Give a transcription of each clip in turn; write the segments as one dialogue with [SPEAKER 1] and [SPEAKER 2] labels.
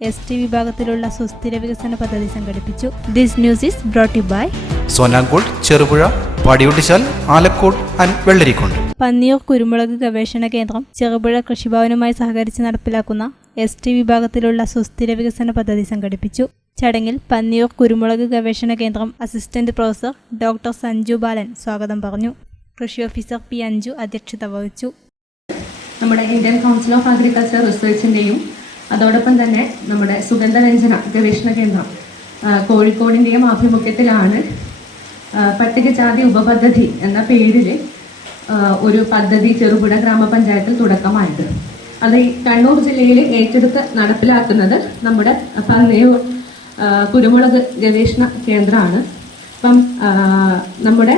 [SPEAKER 1] S T വിഭാഗത്തിലുള്ള സുസ്ഥിര വികസന പദ്ധതി സംഘടിപ്പിച്ചു. This news is brought by
[SPEAKER 2] Sonankod Cherupuzha Padiyottuchal Alakode and Vellarikundu.
[SPEAKER 1] Panniyur കുരുമുളക് ഗവേഷണ കേന്ദ്രം ചെറുപുഴ കൃഷിഭവനുമായി സഹകരിച്ച് നടപ്പിലാക്കുന്ന എസ് ടി വിഭാഗത്തിലുള്ള സുസ്ഥിര വികസന പദ്ധതി സംഘടിപ്പിച്ചു. ചടങ്ങിൽ പന്നിയൂർ കുരുമുളക് ഗവേഷണ കേന്ദ്രം assistant professor doctor Sanju Balan സ്വാഗതം പറഞ്ഞു. കൃഷി ഓഫീസർ പി അഞ്ജു അധ്യക്ഷത വഹിച്ചു.
[SPEAKER 3] നമ്മുടെ ഇന്ത്യൻ കൗൺസിൽ ഓഫ് അഗ്രികൾച്ചർ റിസർച്ചിന്റെയും അതോടൊപ്പം തന്നെ നമ്മുടെ സുഗന്ധവ്യഞ്ജന ഗവേഷണ കേന്ദ്രം കോഴിക്കോടിന്റെയും ആഭിമുഖ്യത്തിലാണ് പട്ടികജാതി ഉപപദ്ധതി എന്ന പേരിൽ ഒരു പദ്ധതി ചെറുപുഴ ഗ്രാമപഞ്ചായത്തിൽ തുടക്കമായത്. അത് ഈ കണ്ണൂർ ജില്ലയിൽ ഏറ്റെടുത്ത് നടപ്പിലാക്കുന്നത് നമ്മുടെ പന്നയൂർ കുരുമുളക് ഗവേഷണ കേന്ദ്രമാണ്. അപ്പം നമ്മുടെ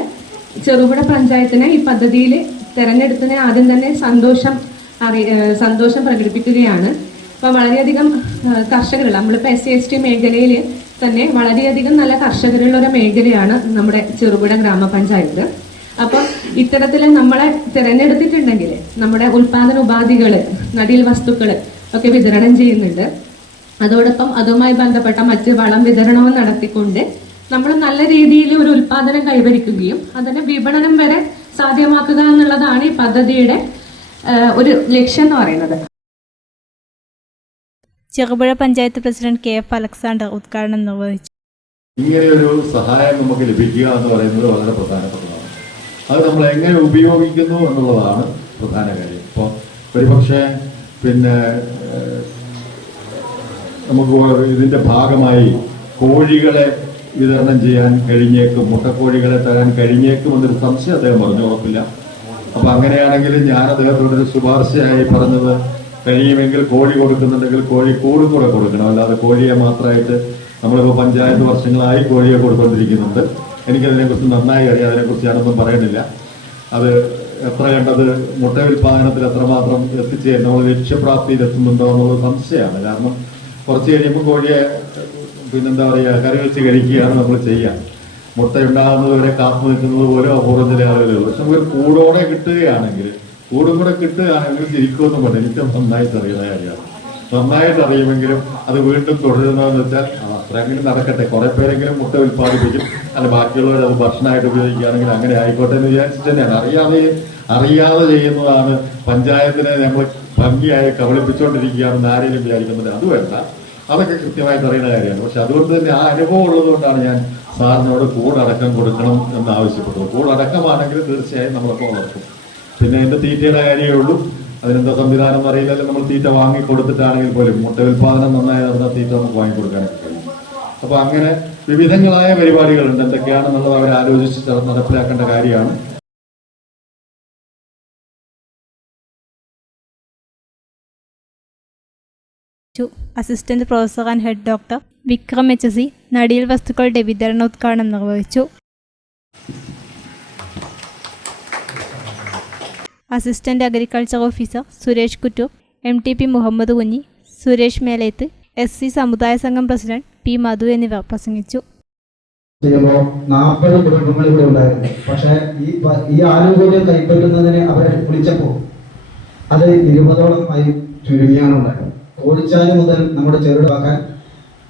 [SPEAKER 3] ചെറുപുഴ പഞ്ചായത്തിനെ ഈ പദ്ധതിയിൽ തിരഞ്ഞെടുത്തതിനെ ആദ്യം തന്നെ സന്തോഷം അറി സന്തോഷം പ്രകടിപ്പിക്കുകയാണ്. അപ്പോൾ വളരെയധികം കർഷകരുള്ള നമ്മളിപ്പോൾ എസ് സി എസ് ടി മേഖലയിൽ തന്നെ വളരെയധികം നല്ല കർഷകരുള്ള ഒരു മേഖലയാണ് നമ്മുടെ ചെറുപുഴ ഗ്രാമപഞ്ചായത്ത്. അപ്പോൾ ഇത്തരത്തിൽ നമ്മളെ തിരഞ്ഞെടുത്തിട്ടുണ്ടെങ്കിൽ നമ്മുടെ ഉൽപാദന ഉപാധികൾ നടീൽ വസ്തുക്കൾ ഒക്കെ വിതരണം ചെയ്യുന്നുണ്ട്. അതോടൊപ്പം അതുമായി ബന്ധപ്പെട്ട മറ്റ് വളം വിതരണവും നടത്തിക്കൊണ്ട് നമ്മൾ നല്ല രീതിയിൽ ഒരു ഉൽപാദനം കൈവരിക്കുകയും അതിന്റെ വിപണനം വരെ സാധ്യമാക്കുക എന്നുള്ളതാണ് ഈ പദ്ധതിയുടെ ഒരു ലക്ഷ്യം എന്ന് പറയുന്നത്.
[SPEAKER 1] Cherupuzha panchayat president K F Alexander ഉദ്ഘാടനം നിർവഹിച്ചു.
[SPEAKER 4] ഇങ്ങനെയൊരു സഹായം നമുക്ക് ലഭിക്കുക എന്ന് പറയുന്നത് വളരെ പ്രധാനപ്പെട്ടതാണ്. അത് നമ്മൾ എങ്ങനെ ഉപയോഗിക്കുന്നു എന്നുള്ളതാണ് പ്രധാന കാര്യം. ഇപ്പോൾ ഒരുപക്ഷെ പിന്നെ നമുക്ക് ഇതിന്റെ ഭാഗമായി കോഴികളെ വിതരണം ചെയ്യാൻ കഴിഞ്ഞേക്കും മുട്ടക്കോഴികളെ തരാൻ കഴിഞ്ഞേക്കും എന്നൊരു സംശയം അദ്ദേഹം പറഞ്ഞു ഉറപ്പില്ല. അപ്പൊ അങ്ങനെയാണെങ്കിൽ ഞാൻ അദ്ദേഹത്തോടൊരു ശുപാർശയായി പറഞ്ഞത് കഴിയുമെങ്കിൽ കോഴി കൊടുക്കുന്നുണ്ടെങ്കിൽ കോഴി കൂടും കൂടെ കൊടുക്കണം. അല്ലാതെ കോഴിയെ മാത്രമായിട്ട് നമ്മളിപ്പോൾ പഞ്ചായത്ത് വർഷങ്ങളായി കോഴിയെ കൊടുക്കൊണ്ടിരിക്കുന്നുണ്ട് എനിക്കതിനെക്കുറിച്ച് നന്നായി അറിയാം. അതിനെക്കുറിച്ച് ഞാനൊന്നും പറയുന്നില്ല. അത് എത്ര കണ്ടത് മുട്ട ഉൽപാദനത്തിൽ എത്രമാത്രം എത്തിച്ചേരും നമ്മൾ ലക്ഷ്യപ്രാപ്തിയിൽ എത്തുന്നുണ്ടോ എന്നുള്ളത് സംശയമാണ്. കാരണം കുറച്ച് കഴിയുമ്പോൾ കോഴിയെ പിന്നെന്താ പറയുക കറി വെച്ച് കഴിക്കുകയാണ് നമ്മൾ ചെയ്യുക മുട്ട ഉണ്ടാകുന്നത് വരെ കാത്തു നിൽക്കുന്നത് പോലും അപൂർവം ആളുകളുള്ളൂ പക്ഷെ നമുക്ക് കൂടോടെ കിട്ടുകയാണെങ്കിൽ കൂടും കൂടെ കിട്ടുകയാണെങ്കിൽ ചിരിക്കുമെന്നും പറഞ്ഞു. എനിക്ക് നന്നായിട്ട് അറിയുന്ന കാര്യമാണ്. നന്നായിട്ട് അറിയുമെങ്കിലും അത് വീണ്ടും തുടരുന്നതെന്ന് വെച്ചാൽ അത്രയെങ്കിലും നടക്കട്ടെ. കുറെ പേരെങ്കിലും മുട്ട ഉൽപ്പാദിപ്പിക്കും. അല്ല ബാക്കിയുള്ളവർ അത് ഭക്ഷണമായിട്ട് ഉപയോഗിക്കുകയാണെങ്കിൽ അങ്ങനെ ആയിക്കോട്ടെ എന്ന് വിചാരിച്ചിട്ട് തന്നെയാണ്. അറിയാതെ അറിയാതെ ചെയ്യുന്നതാണ് പഞ്ചായത്തിനെ നമ്മൾ ഭംഗിയായി കബളിപ്പിച്ചുകൊണ്ടിരിക്കുകയാണെന്ന് ആരെങ്കിലും വിചാരിക്കുന്നുണ്ട്. അത് വേണ്ട. അതൊക്കെ കൃത്യമായിട്ട് അറിയുന്ന കാര്യമാണ്. പക്ഷെ അതുകൊണ്ട് തന്നെ ആ അനുഭവം ഉള്ളതുകൊണ്ടാണ് ഞാൻ സാറിനോട് കൂടടക്കം കൊടുക്കണം എന്ന് ആവശ്യപ്പെട്ടത്. കൂടടക്കമാണെങ്കിൽ തീർച്ചയായും നമ്മളൊക്കെ വളർത്തും. പിന്നെ അതിന്റെ തീറ്റയുടെ കാര്യമേ ഉള്ളൂ. അതിനെന്താ സംവിധാനം അറിയില്ല. നമ്മൾ തീറ്റ വാങ്ങി കൊടുത്തിട്ടാണെങ്കിൽ പോലും മുട്ട ഉൽപാദനം നന്നായി നടന്ന തീറ്റ നമുക്ക് വാങ്ങി കൊടുക്കാനൊക്കെ കഴിയും അപ്പൊ അങ്ങനെ വിവിധങ്ങളായ പരിപാടികളുണ്ട്. എന്തൊക്കെയാണെന്നുള്ളത് അവർ ആലോചിച്ച് നടപ്പിലാക്കേണ്ട കാര്യമാണ്.
[SPEAKER 1] Assistant professor and head doctor Vikram H C നടിയിൽ വസ്തുക്കളുടെ വിതരണോദ്ഘാടനം നിർവഹിച്ചു. Assistant agriculture officer Suresh Kuttoor M T P Muhammad Kunhi Suresh Meleth S C സമുദായ സംഘം പ്രസിഡന്റ് പി മധു എന്നിവർ പ്രസംഗിച്ചു.
[SPEAKER 5] ചെയ്യുമ്പോൾ നാൽപ്പത് കുടുംബങ്ങൾ ഇവിടെ ഉണ്ടായിരുന്നു. പക്ഷെ ഈ ഈ ആനുകൂല്യം കൈപ്പറ്റുന്നതിന് അവരെ വിളിച്ചപ്പോൾ അത് ഇരുപതോളം ആയി ചുരുങ്ങിയാണ് ഉണ്ടായത്. ഓടിച്ചാൽ മുതൽ നമ്മുടെ ചെറുതാക്കാൻ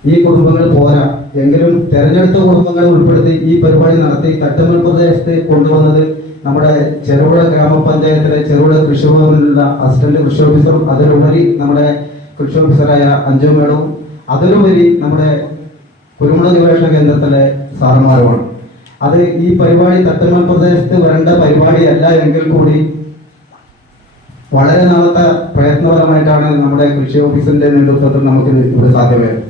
[SPEAKER 5] ഈ കുടുംബങ്ങൾ പോരാ. എങ്കിലും തെരഞ്ഞെടുത്ത കുടുംബങ്ങളെ ഉൾപ്പെടുത്തി ഈ പരിപാടി നടത്തി തട്ടുമൽ പ്രദേശത്ത് കൊണ്ടുവന്നത് നമ്മുടെ ചെറുപുഴ ഗ്രാമപഞ്ചായത്തിലെ ചെറുപുഴ കൃഷിഭവനിലുള്ള അസിസ്റ്റന്റ് കൃഷി ഓഫീസറും അതിലുപരി നമ്മുടെ കൃഷി ഓഫീസറായ അഞ്ജു മേഡവും അതിലുപരി നമ്മുടെ കുരുമുളക് ഗവേഷണ കേന്ദ്രത്തിലെ സാറന്മാരുമാണ് അത് ഈ പരിപാടി തട്ടമൽ പ്രദേശത്ത് വരേണ്ട പരിപാടിയല്ല എങ്കിൽ കൂടി വളരെ നാളത്തെ പ്രയത്നപരമായിട്ടാണ് നമ്മുടെ കൃഷി ഓഫീസിന്റെ നേതൃത്വത്തിൽ നമുക്ക് ഇവിടെ സാധ്യമായത്.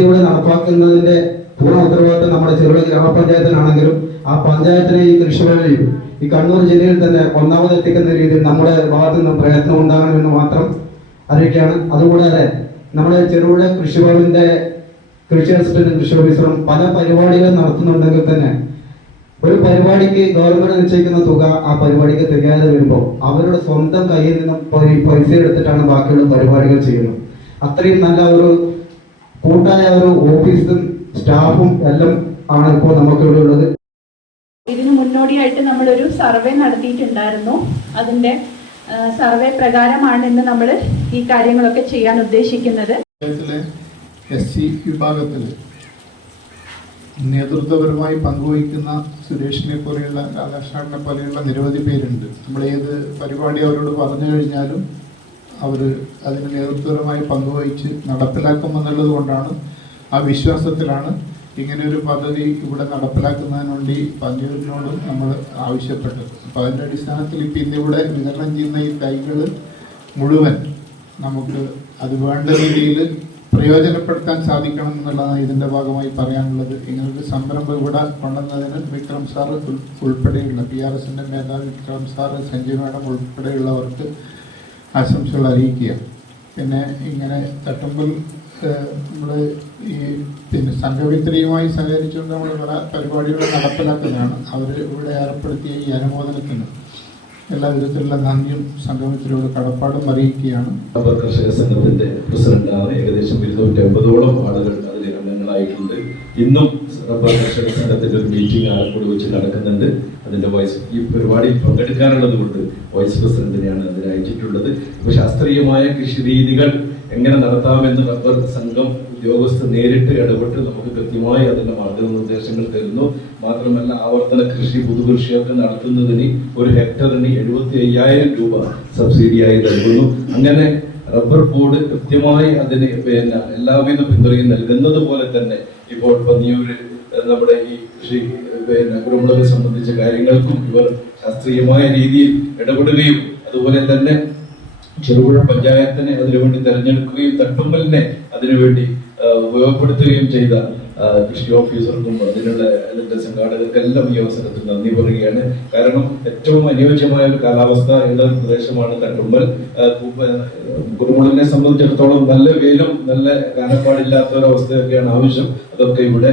[SPEAKER 5] ഇവിടെ നടപ്പാക്കുന്നതിന്റെ പൂർണ ഉത്തരവാദിത്വം നമ്മുടെ ചെറുപുഴ ഗ്രാമപഞ്ചായത്തിനാണെങ്കിലും ആ പഞ്ചായത്തിനെ ഈ കൃഷിഭവനിൽ ഈ കണ്ണൂർ ജില്ലയിൽ തന്നെ ഒന്നാമത് എത്തിക്കുന്ന രീതിയിൽ നമ്മുടെ ഭാഗത്തു നിന്നും പ്രയത്നം ഉണ്ടാകണമെന്ന് മാത്രം അറിയിക്കുകയാണ്. അതുകൂടാതെ നമ്മുടെ ചെറുകിട കൃഷിഭവന്റെ കൃഷി അസിസ്റ്റന്റും കൃഷി ഓഫീസറും പല പരിപാടികൾ നടത്തുന്നുണ്ടെങ്കിൽ തന്നെ ഒരു പരിപാടിക്ക് ഗവൺമെന്റ് നിശ്ചയിക്കുന്ന തുക ആ പരിപാടിക്ക് തികയാതെ വരുമ്പോൾ അവരുടെ സ്വന്തം കയ്യിൽ നിന്നും പൈസ എടുത്തിട്ടാണ് ബാക്കിയുള്ള പരിപാടികൾ ചെയ്യുന്നത്. അത്രയും നല്ല ഒരു കൂട്ടായ ഒരു ഓഫീസും സ്റ്റാഫും എല്ലാം ആണ് ഇപ്പോൾ നമുക്ക് ഇവിടെ ഉള്ളത്.
[SPEAKER 6] ഇതിനു മുന്നോടിയായിട്ട് നമ്മളൊരു സർവേ നടത്തിയിട്ടുണ്ടായിരുന്നു. അതിന്റെ സർവേ പ്രകാരമാണ് ഇന്ന് നമ്മൾ ഈ കാര്യങ്ങളൊക്കെ ചെയ്യാൻ ഉദ്ദേശിക്കുന്നത്.
[SPEAKER 7] എസ് സി വിഭാഗത്തിൽ നേതൃത്വപരമായി പങ്കുവഹിക്കുന്ന സുരേഷിനെ പോലെയുള്ള രാധാകൃഷ്ണനെ പോലെയുള്ള നിരവധി പേരുണ്ട്. നമ്മൾ ഏത് പരിപാടി അവരോട് പറഞ്ഞു കഴിഞ്ഞാലും അവർ അതിന് നേതൃത്വപരമായി പങ്കുവഹിച്ച് നടപ്പിലാക്കുമെന്നുള്ളത് കൊണ്ടാണ് ആ വിശ്വാസത്തിലാണ് ഇങ്ങനെ ഒരു പദ്ധതി ഇവിടെ നടപ്പിലാക്കുന്നതിന് വേണ്ടി പഞ്ചൂരിനോട് നമ്മൾ ആവശ്യപ്പെട്ടത്. അപ്പോൾ അതിന്റെ അടിസ്ഥാനത്തിൽ ഇപ്പം ഇന്നിവിടെ വിതരണം ചെയ്യുന്ന ഈ തൈകൾ മുഴുവൻ നമുക്ക് അത് വേണ്ട രീതിയിൽ പ്രയോജനപ്പെടുത്താൻ സാധിക്കണം എന്നുള്ളതാണ് ഇതിന്റെ ഭാഗമായി പറയാനുള്ളത്. ഇങ്ങനൊരു സംരംഭം ഇവിടെ കൊണ്ടുവന്നതിന് വിക്രം സാർ ഉൾ- ഉൾപ്പെടെയുള്ള പി ആർ എസിന്റെ മേധാവി വിക്രം സാർ സഞ്ജയ് മാഡം ഉൾപ്പെടെയുള്ളവർക്ക് ആശംസകൾ അറിയിക്കുക പിന്നെ ഇങ്ങനെ തട്ടുമ്പൽ നമ്മൾ ഈ പിന്നെ സംഘമിത്രിയുമായി സഹകരിച്ചുകൊണ്ട് നമ്മൾ പല പരിപാടികൾ നടപ്പിലാക്കുന്നതാണ്. അവർ ഇവിടെ ഏർപ്പെടുത്തിയ ഈ അനുമോദനത്തിന് എല്ലാ വിധത്തിലുള്ള നന്ദിയും സംഘമിത്രിയോട് കടപ്പാടും അറിയിക്കുകയാണ്.
[SPEAKER 8] കർഷക സംഘത്തിന്റെ പ്രസിഡന്റാണ് ഏകദേശം ഇരുന്നൂറ്റി അമ്പതോളം ആളുകൾ അതിൽ അംഗങ്ങളായിട്ടുണ്ട് ഇന്നും റബ്ബർ കർഷക ഒരു മീറ്റിംഗ് ആലപ്പുഴ വെച്ച് നടക്കുന്നുണ്ട്. അതിന്റെ വൈസ് ഈ പരിപാടി പങ്കെടുക്കാനുള്ളത് കൊണ്ട് വൈസ് പ്രസിഡന്റിനെയാണ് അതിന് അയച്ചിട്ടുള്ളത്. ഇപ്പൊ ശാസ്ത്രീയമായ കൃഷി രീതികൾ എങ്ങനെ നടത്താമെന്ന് റബ്ബർ സംഘം ഉദ്യോഗസ്ഥർ നേരിട്ട് ഇടപെട്ട് നമുക്ക് കൃത്യമായി അതിന്റെ മാർഗനിർദ്ദേശങ്ങൾ തരുന്നു. മാത്രമല്ല ആവർത്തന കൃഷി പുതുകൃഷിയൊക്കെ നടത്തുന്നതിന് ഒരു ഹെക്ടറിന് എഴുപത്തി അയ്യായിരം രൂപ സബ്സിഡിയായി നൽകുന്നു. അങ്ങനെ റബ്ബർ ബോർഡ് കൃത്യമായി അതിന് പിന്നെ എല്ലാവിധ പിന്തുണയും നൽകുന്നത് പോലെ തന്നെ ഇപ്പോൾ പന്നിയൂര് നമ്മുടെ ഈ കൃഷി പിന്നെ കുരുമുളക് സംബന്ധിച്ച കാര്യങ്ങൾക്കും ഇവർ ശാസ്ത്രീയമായ രീതിയിൽ ഇടപെടുകയും അതുപോലെ തന്നെ ചെറുപുഴ പഞ്ചായത്തിനെ അതിനുവേണ്ടി തെരഞ്ഞെടുക്കുകയും തട്ടുമ്പലിനെ അതിനുവേണ്ടി ഉപയോഗപ്പെടുത്തുകയും ചെയ്ത കൃഷി ഓഫീസർക്കും അതിനുള്ള അതിന്റെ സംഘാടകർക്കെല്ലാം ഈ അവസരത്തിൽ നന്ദി പറയുകയാണ്. കാരണം ഏറ്റവും അനുയോജ്യമായ ഒരു കാലാവസ്ഥ ഉള്ള പ്രദേശമാണ് തട്ടുമ്പൽ കുരുമുളകിനെ സംബന്ധിച്ചിടത്തോളം നല്ല വെയിലും നല്ല കാനപ്പാടില്ലാത്ത ഒരു അവസ്ഥയൊക്കെയാണ് ആവശ്യം. അതൊക്കെ ഇവിടെ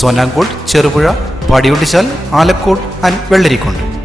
[SPEAKER 2] സോനാങ്കോട് ചെറുപുഴ പാടിയൊട്ടിച്ചാൽ ആലക്കോട് ആൻഡ് വെള്ളരിക്കുണ്ട്.